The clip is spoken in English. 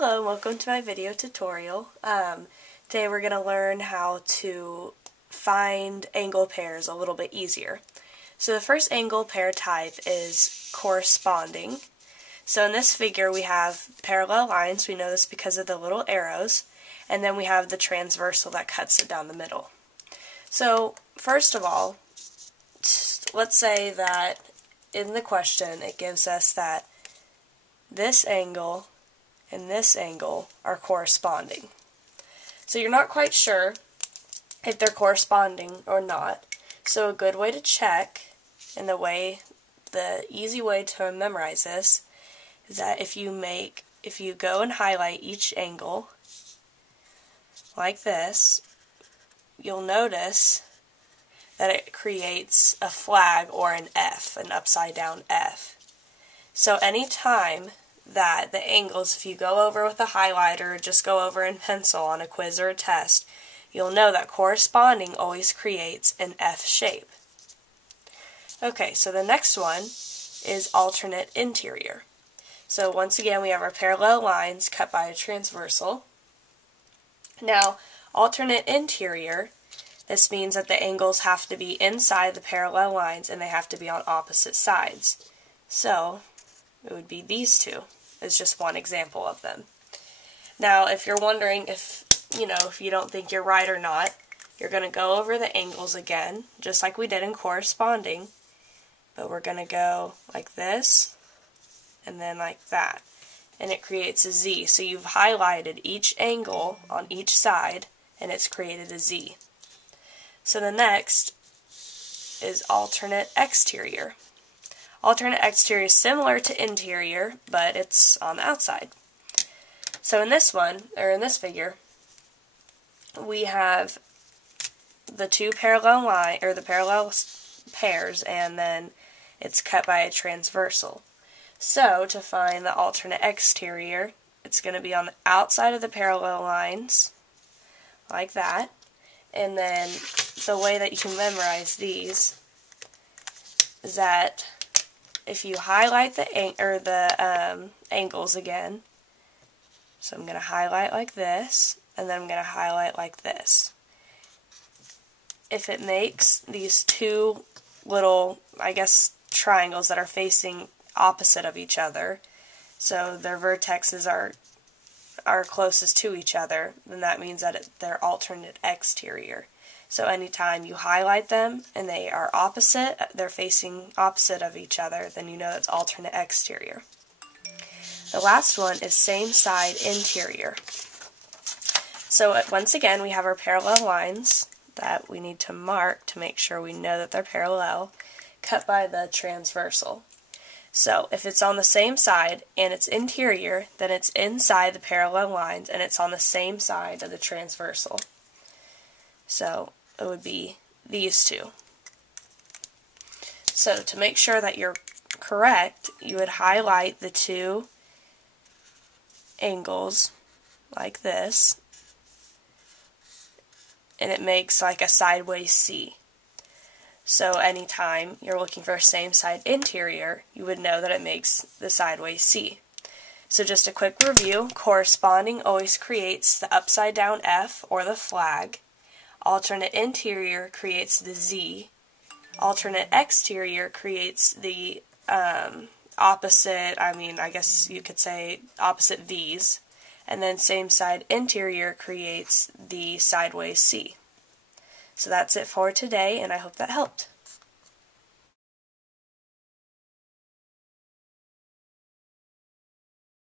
Hello and welcome to my video tutorial. Today we're going to learn how to find angle pairs a little bit easier. So the first angle pair type is corresponding. So in this figure we have parallel lines, we know this because of the little arrows, and then we have the transversal that cuts it down the middle. So first of all, let's say that in the question it gives us that this angle and this angle are corresponding. So you're not quite sure if they're corresponding or not. So a good way to check, and the easy way to memorize this, is that if you go and highlight each angle like this, you'll notice that it creates a flag or an F, an upside down F. So anytime that the angles, if you go over with a highlighter or just go over in pencil on a quiz or a test, you'll know that corresponding always creates an F shape. Okay, so the next one is alternate interior. So once again we have our parallel lines cut by a transversal. Now, alternate interior, this means that the angles have to be inside the parallel lines and they have to be on opposite sides. So it would be these two. Is just one example of them. Now, if you're wondering if you don't think you're right or not, you're going to go over the angles again, just like we did in corresponding, but we're going to go like this, and then like that, and it creates a Z. So you've highlighted each angle on each side, and it's created a Z. So the next is alternate exterior. Alternate exterior is similar to interior, but it's on the outside. So in this figure, we have the two parallel parallel pairs, and then it's cut by a transversal. So to find the alternate exterior, it's going to be on the outside of the parallel lines, like that. And then the way that you can memorize these is that if you highlight the angles again, so I'm going to highlight like this, and then I'm going to highlight like this. If it makes these two little, triangles that are facing opposite of each other, so their vertexes are closest to each other, then that means that they're alternate exterior. So anytime you highlight them and they are opposite, they're facing opposite of each other, then you know that's alternate exterior. The last one is same side interior. So once again, we have our parallel lines that we need to mark to make sure we know that they're parallel, cut by the transversal. So if it's on the same side and it's interior, then it's inside the parallel lines and it's on the same side of the transversal. So it would be these two. So to make sure that you're correct, you would highlight the two angles like this, and it makes like a sideways C. So anytime you're looking for a same side interior, you would know that it makes the sideways C. So just a quick review, corresponding always creates the upside down F or the flag. Alternate interior creates the Z. Alternate exterior creates the opposite, you could say opposite V's. And then same side interior creates the sideways C. So that's it for today, and I hope that helped.